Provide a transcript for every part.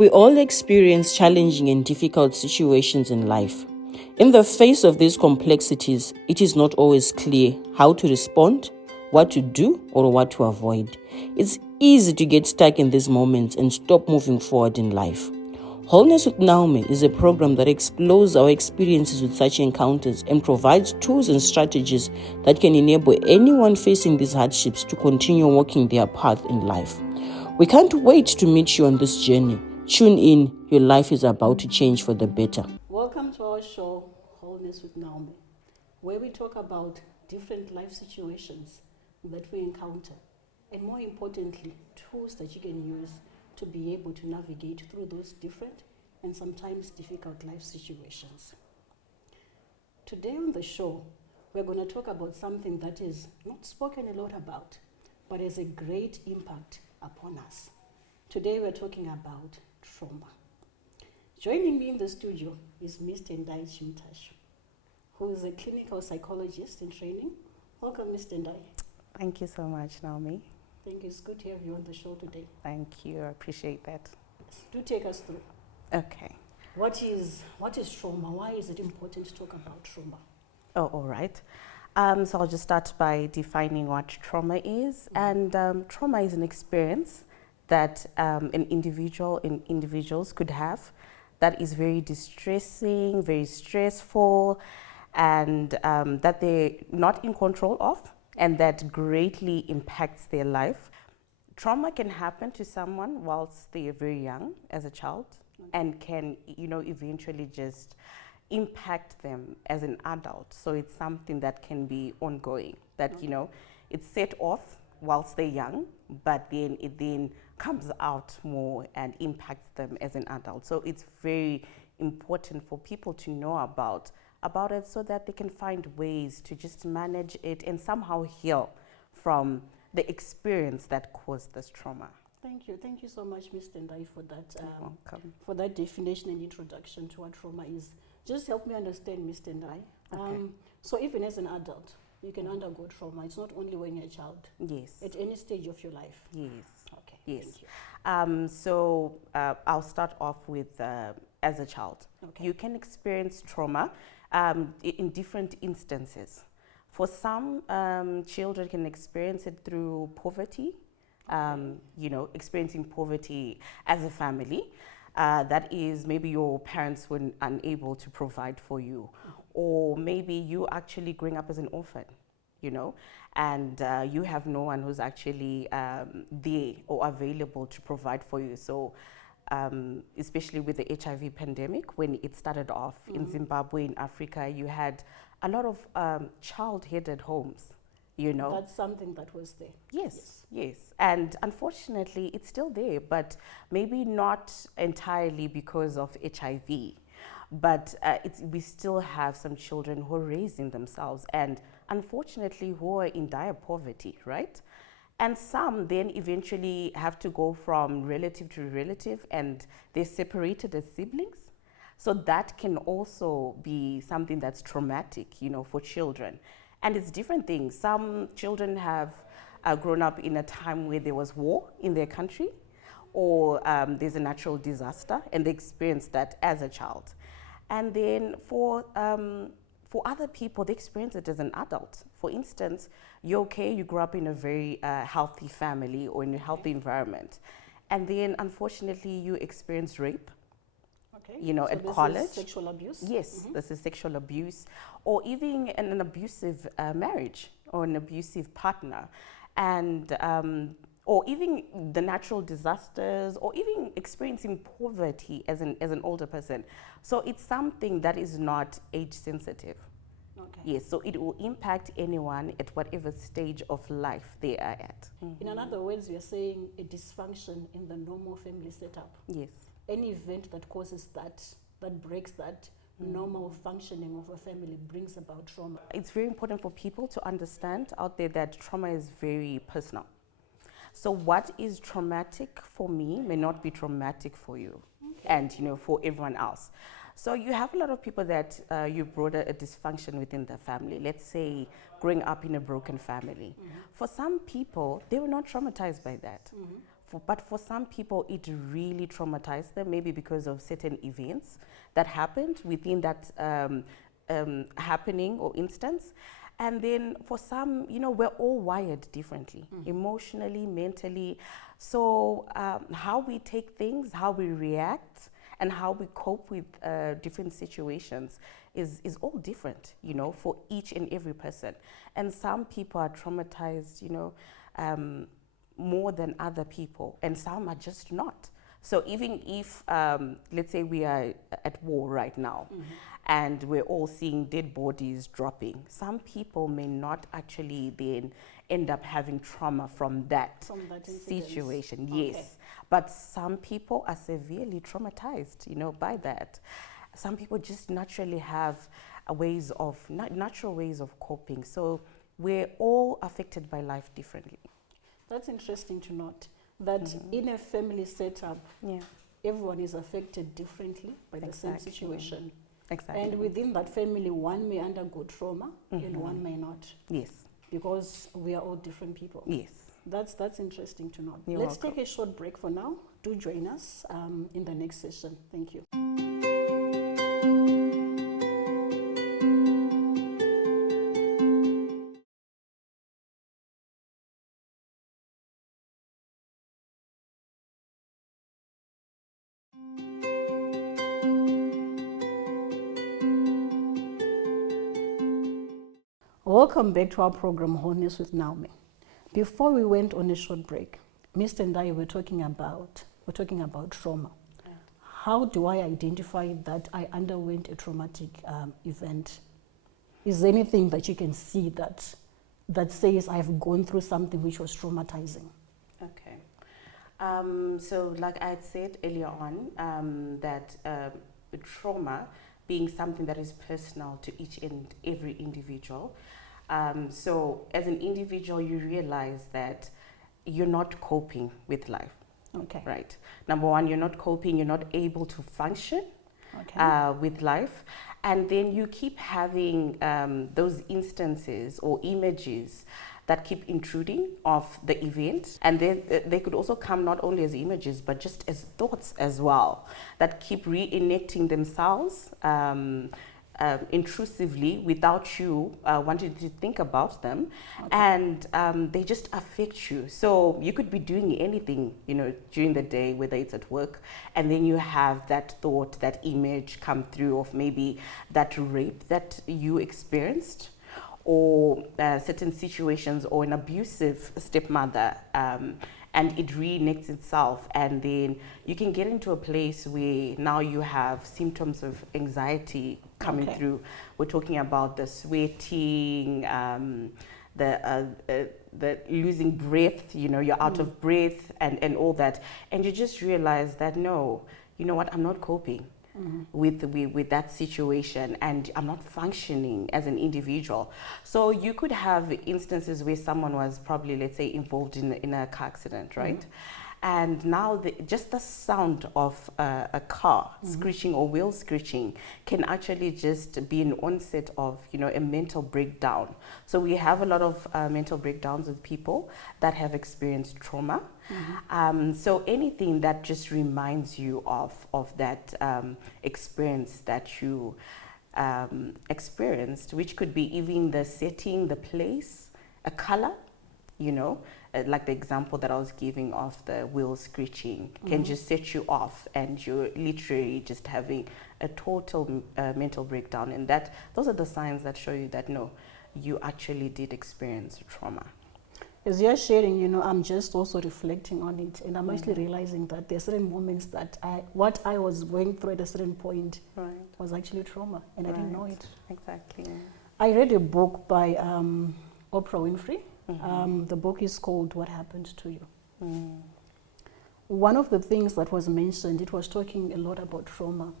We all experience challenging and difficult situations in life. In the face of these complexities, it is not always clear how to respond, what to do, or what to avoid. It's easy to get stuck in these moments and stop moving forward in life. Wholeness with Naume is a program that explores our experiences with such encounters and provides tools and strategies that can enable anyone facing these hardships to continue walking their path in life. We can't wait to meet you on this journey. Tune in, your life is about to change for the better. Welcome to our show, Wholeness with Naume, where we talk about different life situations that we encounter, and more importantly, tools that you can use to be able to navigate through those different and sometimes difficult life situations. Today on the show, we're going to talk about something that is not spoken a lot about, but has a great impact upon us. Today we're talking about trauma. Joining me in the studio is Mr. Ndai Chimtashu, who is a clinical psychologist in training. Welcome, Mr. Ndai. Thank you so much, Naume. Thank you. It's good to have you on the show today. Thank you. I appreciate that. Do take us through. Okay. What is trauma? Why is it important to talk about trauma? Oh, all right. So I'll just start by defining what trauma is. And trauma is an experience that individuals could have that is very distressing, very stressful, and that they're not in control of, and that greatly impacts their life. Trauma can happen to someone whilst they're very young as a child, and can, eventually just impact them as an adult. So it's something that can be ongoing, that, it's set off whilst they're young, but then it then comes out more and impacts them as an adult. So it's very important for people to know about it so that they can find ways to just manage it and somehow heal from the experience that caused this trauma. Thank you. Thank you so much, Mr. Ndai, for that. Welcome. For that definition and introduction to what trauma is. Just help me understand, Mr. Ndai. Okay. So even as an adult, you can undergo trauma. It's not only when you're a child. Yes. At any stage of your life. Yes. Okay. Yes. Thank you. I'll start off with as a child. Okay. You can experience trauma in different instances. For some, children can experience it through poverty, experiencing poverty as a family. That is, maybe your parents were unable to provide for you, or maybe you actually growing up as an orphan, and you have no one who's actually there or available to provide for you. So especially with the HIV pandemic, when it started off in Zimbabwe, in Africa, you had a lot of child-headed homes, That's something that was there. Yes. And unfortunately, it's still there, but maybe not entirely because of HIV. But we still have some children who are raising themselves and unfortunately who are in dire poverty, right? And some then eventually have to go from relative to relative and they're separated as siblings. So that can also be something that's traumatic, for children. And it's different things. Some children have grown up in a time where there was war in their country, or there's a natural disaster, and they experienced that as a child. And then for other people, they experience it as an adult. For instance, you grew up in a very healthy family or in a healthy environment. And then, unfortunately, you experience rape. Okay. So at this college. Is sexual abuse? Yes, this is sexual abuse, or even an abusive marriage or an abusive partner, and or even the natural disasters, or even experiencing poverty as an older person. So it's something that is not age sensitive. Okay. Yes, so it will impact anyone at whatever stage of life they are at. In other words, we are saying a dysfunction in the normal family setup. Yes. Any event that causes that breaks that normal functioning of a family brings about trauma. It's very important for people to understand out there that trauma is very personal. So what is traumatic for me may not be traumatic for you, and for everyone else. So you have a lot of people that you brought a dysfunction within the family. Let's say growing up in a broken family. For some people, they were not traumatized by that. But for some people, it really traumatized them, maybe because of certain events that happened within that happening or instance. And then for some, we're all wired differently, emotionally, mentally. So how we take things, how we react, and how we cope with different situations is all different, for each and every person. And some people are traumatized, more than other people, and some are just not. So even if, let's say we are at war right now, and we're all seeing dead bodies dropping, some people may not actually then end up having trauma from that situation. Okay. Yes, but some people are severely traumatized, by that. Some people just naturally have natural ways of coping. So we're all affected by life differently. That's interesting to note that in a family setup, everyone is affected differently by the same situation. Exactly. And within that family, one may undergo trauma and one may not. Yes. Because we are all different people. Yes. That's interesting to note. You're Let's welcome. take a short break for now. Do join us in the next session. Thank you. Welcome back to our program, Wholeness with Naume. Before we went on a short break, Mr. and I were talking about trauma. Yeah. How do I identify that I underwent a traumatic event? Is there anything that you can see that says I've gone through something which was traumatizing? Okay. So like I had said earlier on, that trauma being something that is personal to each and every individual. So as an individual, you realize that you're not coping with life. Okay. Right. Number one, you're not coping, you're not able to function with life. And then you keep having those instances or images that keep intruding of the event. And then they could also come not only as images, but just as thoughts as well, that keep reenacting themselves intrusively without you wanting to think about them. And they just affect you. So you could be doing anything, during the day, whether it's at work, and then you have that thought, that image come through of maybe that rape that you experienced, or certain situations, or an abusive stepmother, and it reenacts itself, and then you can get into a place where now you have symptoms of anxiety coming through. We're talking about the sweating, the losing breath, you're out of breath, and all that, and you just realize that no, you know what, I'm not coping with that situation, and I'm not functioning as an individual. So you could have instances where someone was probably, let's say, involved in a car accident, right? And now just the sound of a car screeching or wheel screeching can actually just be an onset of, a mental breakdown. So we have a lot of mental breakdowns with people that have experienced trauma. So anything that just reminds you of that experience that you experienced, which could be even the setting, the place, a color, like the example that I was giving of the wheel screeching can just set you off, and you're literally just having a total mental breakdown. And those are the signs that show you that no, you actually did experience trauma. As you're sharing, I'm just also reflecting on it, and I'm actually realizing that there are certain moments that what I was going through at a certain point was actually trauma, and I didn't know it. Exactly. I read a book by Oprah Winfrey. The book is called What Happened to You. One of the things that was mentioned, it was talking a lot about trauma.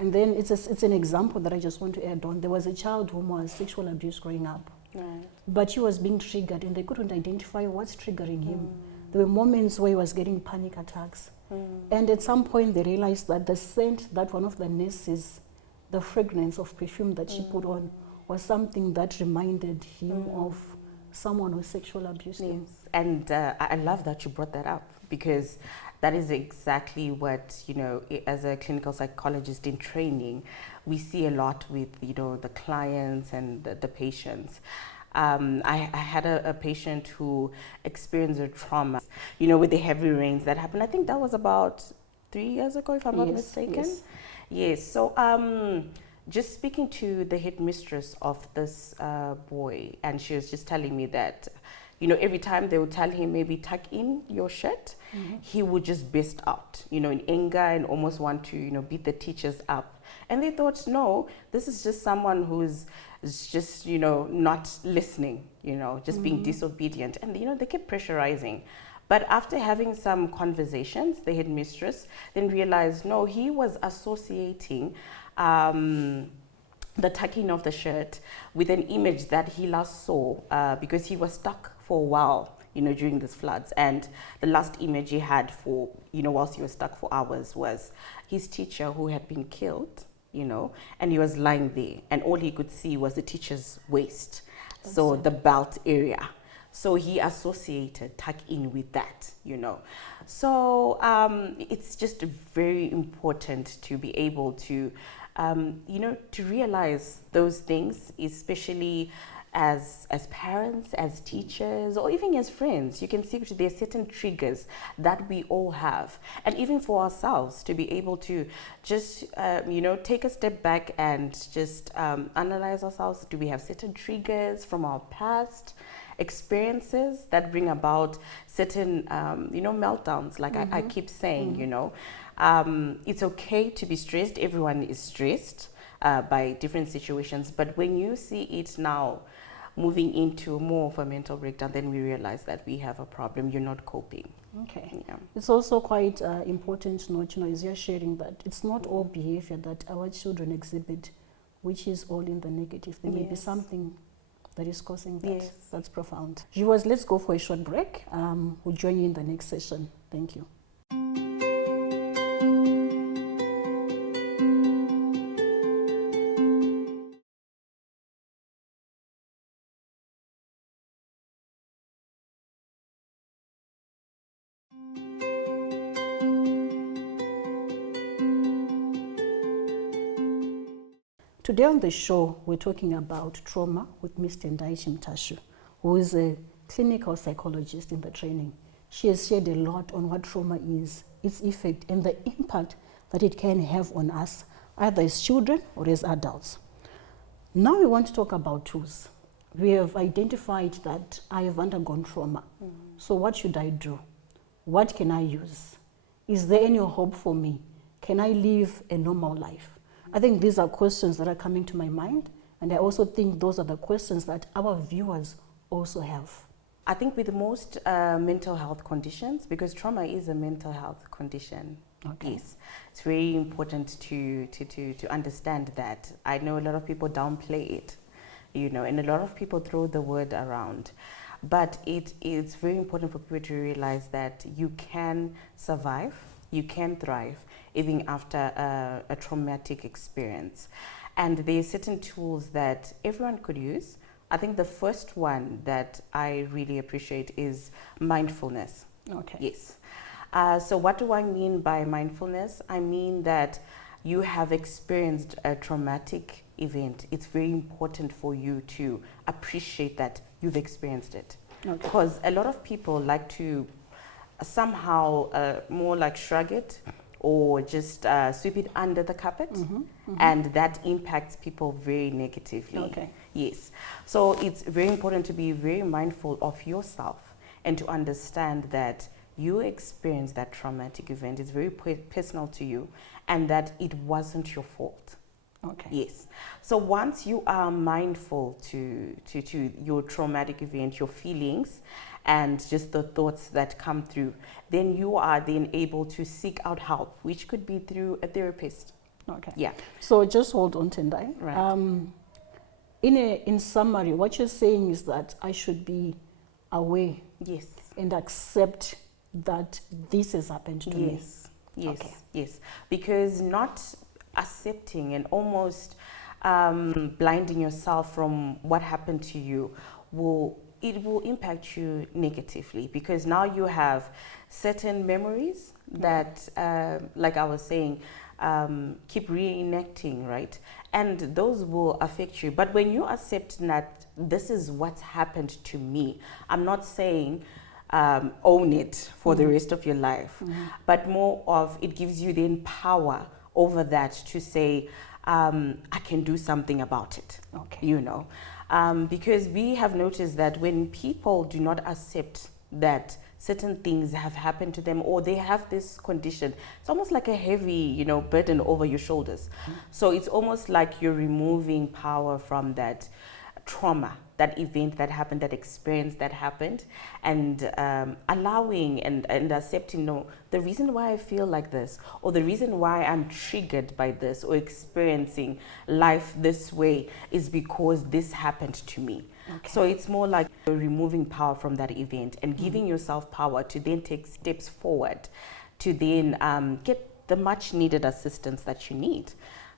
And then it's an example that I just want to add on. There was a child who was sexual abuse growing up. But he was being triggered, and they couldn't identify what's triggering him. There were moments where he was getting panic attacks. And at some point they realized that the scent that one of the nurses, the fragrance of perfume that she put on, was something that reminded him of someone who sexually abused him. And I love that you brought that up, because that is exactly what, as a clinical psychologist in training, we see a lot with, the clients and the patients. I had a patient who experienced a trauma, with the heavy rains that happened. I think that was about 3 years ago, if I'm not mistaken. Yes. So just speaking to the headmistress of this boy, and she was just telling me that, every time they would tell him maybe tuck in your shirt, he would just burst out, in anger and almost want to, beat the teachers up. And they thought, no, this is just someone who's just, not listening, just being disobedient. And, they kept pressurizing. But after having some conversations, the headmistress then realized, no, he was associating the tucking of the shirt with an image that he last saw because he was stuck for a while, during these floods. And the last image he had for, whilst he was stuck for hours was his teacher who had been killed, and he was lying there. And all he could see was the teacher's waist, so the belt area. So he associated tuck in with that, So it's just very important to be able to, to realize those things, especially as parents, as teachers, or even as friends. You can see there are certain triggers that we all have. And even for ourselves, to be able to just, take a step back and just analyze ourselves. Do we have certain triggers from our past experiences that bring about certain, meltdowns, like I keep saying, it's okay to be stressed. Everyone is stressed by different situations. But when you see it now moving into more of a mental breakdown, then we realize that we have a problem. You're not coping. Okay. Yeah. It's also quite important to note, as you're sharing, that it's not all behavior that our children exhibit, which is all in the negative. There may be something that is causing that. Yes. That's profound. Viewers, let's go for a short break. We'll join you in the next session. Thank you. Today on the show, we're talking about trauma with Mr. Ndaichi Mtashu, who is a clinical psychologist in the training. She has shared a lot on what trauma is, its effect, and the impact that it can have on us, either as children or as adults. Now we want to talk about tools. We have identified that I have undergone trauma. So what should I do? What can I use? Is there any hope for me? Can I live a normal life? I think these are questions that are coming to my mind, and I also think those are the questions that our viewers also have. I think with most mental health conditions, because trauma is a mental health condition, yes, it's very important to understand that. I know a lot of people downplay it, and a lot of people throw the word around. But it's very important for people to realize that you can survive, you can thrive, even after a traumatic experience. And there are certain tools that everyone could use. I think the first one that I really appreciate is mindfulness. Okay. Yes. So what do I mean by mindfulness? I mean that you have experienced a traumatic event. It's very important for you to appreciate that you've experienced it. Okay. Because a lot of people like to somehow more like shrug it or just sweep it under the carpet, and that impacts people very negatively. Okay. Yes. So it's very important to be very mindful of yourself and to understand that you experienced that traumatic event. It's very personal to you, and that it wasn't your fault. Okay. Yes. So once you are mindful to your traumatic event, your feelings, and just the thoughts that come through, then you are then able to seek out help, which could be through a therapist. Okay. Yeah. So just hold on, Tendai. Right. In summary, what you're saying is that I should be aware, Yes. and accept that this has happened to me. Yes. Yes. Okay. Yes. Because not accepting and almost blinding yourself from what happened to you will it will impact you negatively, because now you have certain memories that, like I was saying, keep reenacting, right? And those will affect you. But when you accept that this is what's happened to me, I'm not saying own it for the rest of your life, but more of it gives you then power over that to say, I can do something about it. Okay. You know, because we have noticed that when people do not accept that certain things have happened to them, or they have this condition, it's almost like a heavy, you know, burden over your shoulders. So it's almost like you're removing power from that trauma, that event that happened, that experience that happened, and allowing and accepting, no, the reason why I feel like this, or the reason why I'm triggered by this, or experiencing life this way, is because this happened to me. Okay. So it's more like you're removing power from that event and giving yourself power to then take steps forward, to then get the much needed assistance that you need.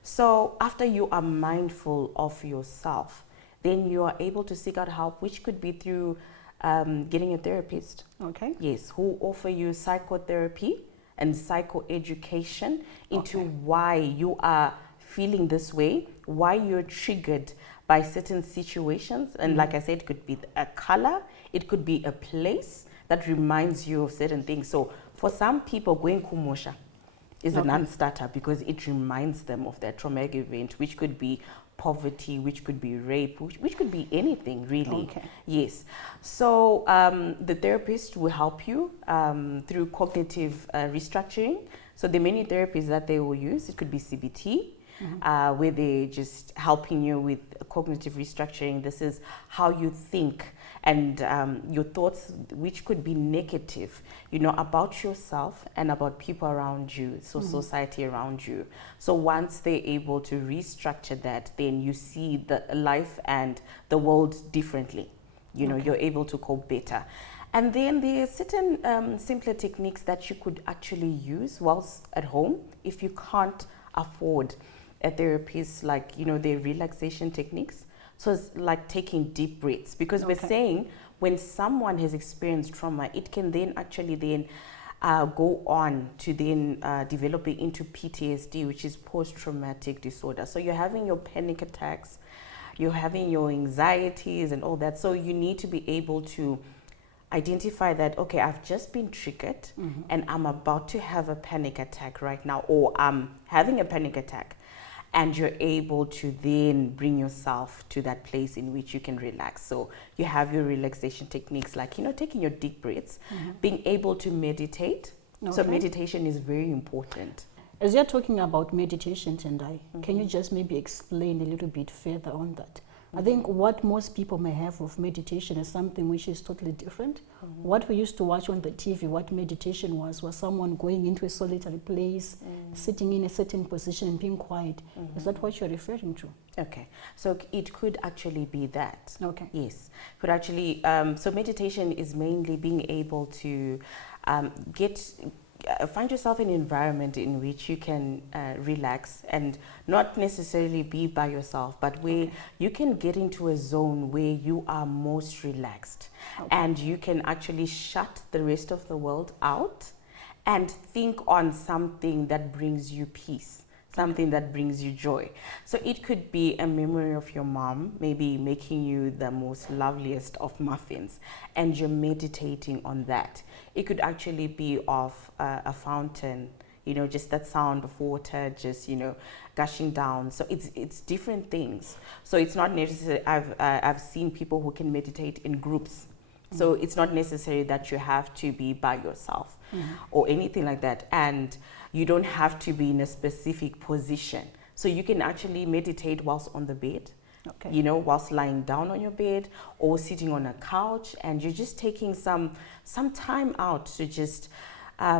So after you are mindful of yourself, then you are able to seek out help, which could be through getting a therapist. Okay. Yes, who offer you psychotherapy and psychoeducation into Okay. why you are feeling this way, why you're triggered by certain situations. And like I said, it could be a color, it could be a place that reminds you of certain things. So for some people, going kumosha is a non-starter, because it reminds them of that traumatic event, which could be poverty, which could be rape, which could be anything really. Okay. Yes. So the therapist will help you through cognitive restructuring. So the many therapies that they will use, it could be CBT, where they're just helping you with cognitive restructuring. This is how you think, and your thoughts, which could be negative, you know, about yourself and about people around you, so society around you. So once they're able to restructure that, then you see the life and the world differently. You know, you're able to cope better. And then there are certain simpler techniques that you could actually use whilst at home if you can't afford a therapist, like, you know, the relaxation techniques. So it's like taking deep breaths, because we're saying when someone has experienced trauma, it can then actually then go on to then developing into PTSD, which is post-traumatic disorder. So you're having your panic attacks, you're having your anxieties and all that. So you need to be able to identify that, okay, I've just been triggered and I'm about to have a panic attack right now, or I'm having a panic attack. And you're able to then bring yourself to that place in which you can relax. So you have your relaxation techniques, like, you know, taking your deep breaths, being able to meditate. So meditation is very important. As you're talking about meditation, Tendai, can you just maybe explain a little bit further on that? I think what most people may have of meditation is something which is totally different. What we used to watch on the TV, what meditation was someone going into a solitary place, sitting in a certain position and being quiet. Is that what you're referring to? Okay, so it could actually be that. Okay. Yes, could actually, so meditation is mainly being able to find yourself in an environment in which you can relax, and not necessarily be by yourself, but where you can get into a zone where you are most relaxed, and you can actually shut the rest of the world out and think on something that brings you peace, something that brings you joy. So it could be a memory of your mom, maybe making you the most loveliest of muffins, and you're meditating on that. It could actually be of a fountain, you know, just that sound of water, just, you know, gushing down. So it's different things. So it's not necessary. I've seen people who can meditate in groups. So it's not necessary that you have to be by yourself or anything like that. And you don't have to be in a specific position. So you can actually meditate whilst on the bed, you know, whilst lying down on your bed or sitting on a couch, and you're just taking some time out to just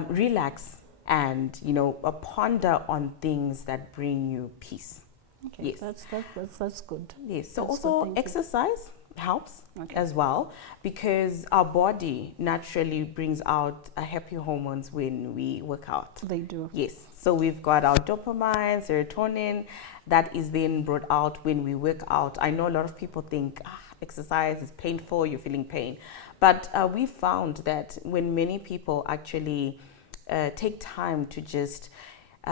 relax and, you know, ponder on things that bring you peace. Okay, Yes. that's good. Yes. So That's also good, thank you. exercise helps as well, because our body naturally brings out happy hormones when we work out. They do. Yes. So we've got our dopamine, serotonin, that is then brought out when we work out. I know a lot of people think, exercise, it's painful, you're feeling pain. But we found that when many people actually take time to just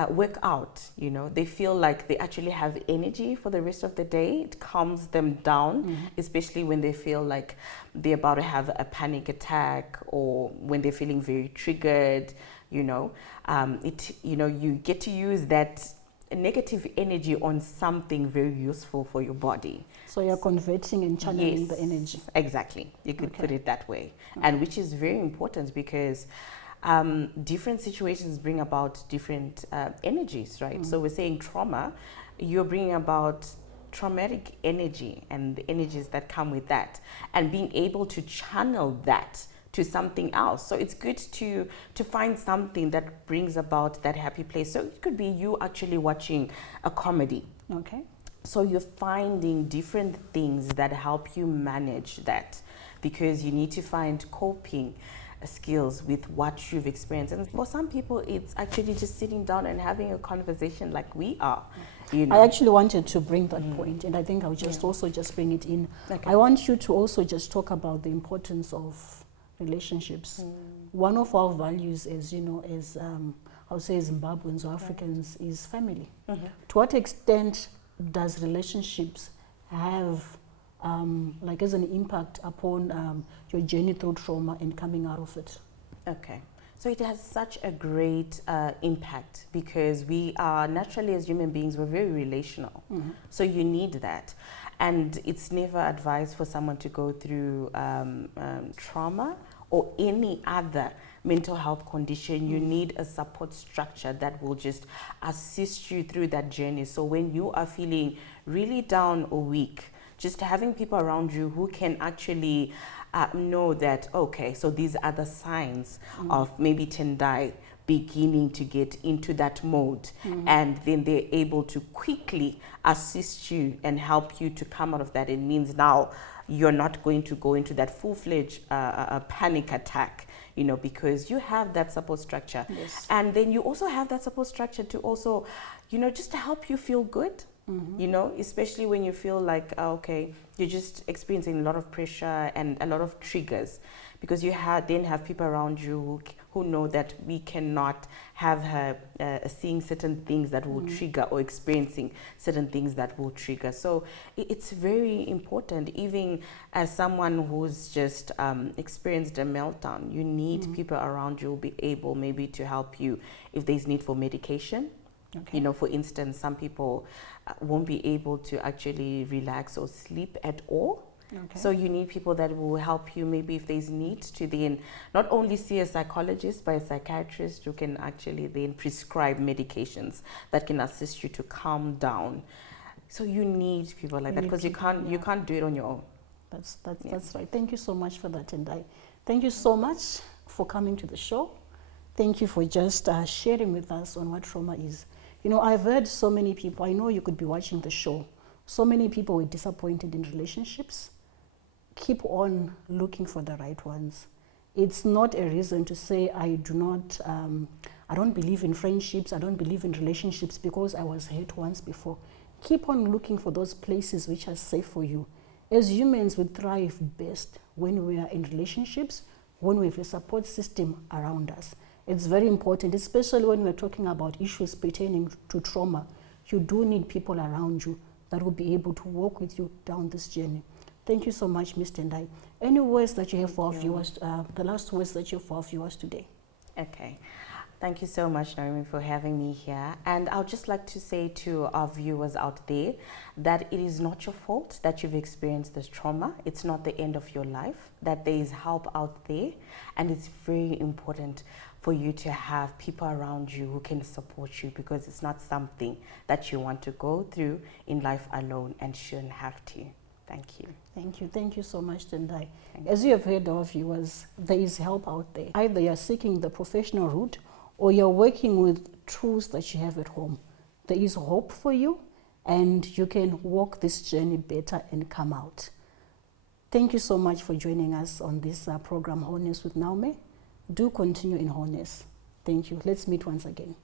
work out, you know, they feel like they actually have energy for the rest of the day. It calms them down, especially when they feel like they're about to have a panic attack or when they're feeling very triggered, you know. You get to use that negative energy on something very useful for your body. So you're converting and channeling the energy. Exactly. You could put it that way. And which is very important because different situations bring about different energies, right? So we're saying trauma, you're bringing about traumatic energy and the energies that come with that, and being able to channel that to something else. So it's good to find something that brings about that happy place. So it could be you actually watching a comedy. Okay. So you're finding different things that help you manage that, because you need to find coping skills with what you've experienced. And for some people, it's actually just sitting down and having a conversation like we are. You know. I actually wanted to bring that point, and I think I'll just also just bring it in. Okay. I want you to also just talk about the importance of relationships. One of our values, as you know, as I would say Zimbabweans or Africans, is family. To what extent does relationships have like as an impact upon your journey through trauma and coming out of it? Okay. So it has such a great impact because we are naturally, as human beings, we're very relational. So you need that. And it's never advised for someone to go through trauma or any other mental health condition. You need a support structure that will just assist you through that journey. So when you are feeling really down or weak, just having people around you who can actually know that, okay, so these are the signs of maybe Tendai beginning to get into that mode, and then they're able to quickly assist you and help you to come out of that. It means now you're not going to go into that full-fledged panic attack, you know, because you have that support structure. Yes. And then you also have that support structure to also, you know, just to help you feel good. You know, especially when you feel like, okay, you're just experiencing a lot of pressure and a lot of triggers, because you then have people around you who know that we cannot have her seeing certain things that will trigger, or experiencing certain things that will trigger. So it's very important, even as someone who's just experienced a meltdown, you need people around you who will be able maybe to help you if there's need for medication. Okay. You know, for instance, some people won't be able to actually relax or sleep at all. Okay. So you need people that will help you, maybe if there's need to then not only see a psychologist, but a psychiatrist who can actually then prescribe medications that can assist you to calm down. So you need people like that, because you can't do it on your own. That's right. Thank you so much for that, and thank you so much for coming to the show. Thank you for just sharing with us on what trauma is. You know, I've heard so many people, I know you could be watching the show, so many people were disappointed in relationships. Keep on looking for the right ones. It's not a reason to say I don't believe in friendships, I don't believe in relationships because I was hurt once before. Keep on looking for those places which are safe for you. As humans, we thrive best when we are in relationships, when we have a support system around us. It's very important, especially when we're talking about issues pertaining to trauma. You do need people around you that will be able to walk with you down this journey. Thank you so much, Ms. Tendai. Any words that you have for our viewers, the last words that you have for our viewers today? Okay. Thank you so much, Naume, for having me here. And I'd just like to say to our viewers out there that it is not your fault that you've experienced this trauma. It's not the end of your life, that there is help out there. And it's very important for you to have people around you who can support you, because it's not something that you want to go through in life alone and shouldn't have to. Thank you. Thank you. Thank you so much, Tendai. As you have heard, our viewers, there is help out there. Either you're seeking the professional route or you're working with tools that you have at home. There is hope for you, and you can walk this journey better and come out. Thank you so much for joining us on this program, Wholeness with Naume. Do continue in wholeness. Thank you. Let's meet once again.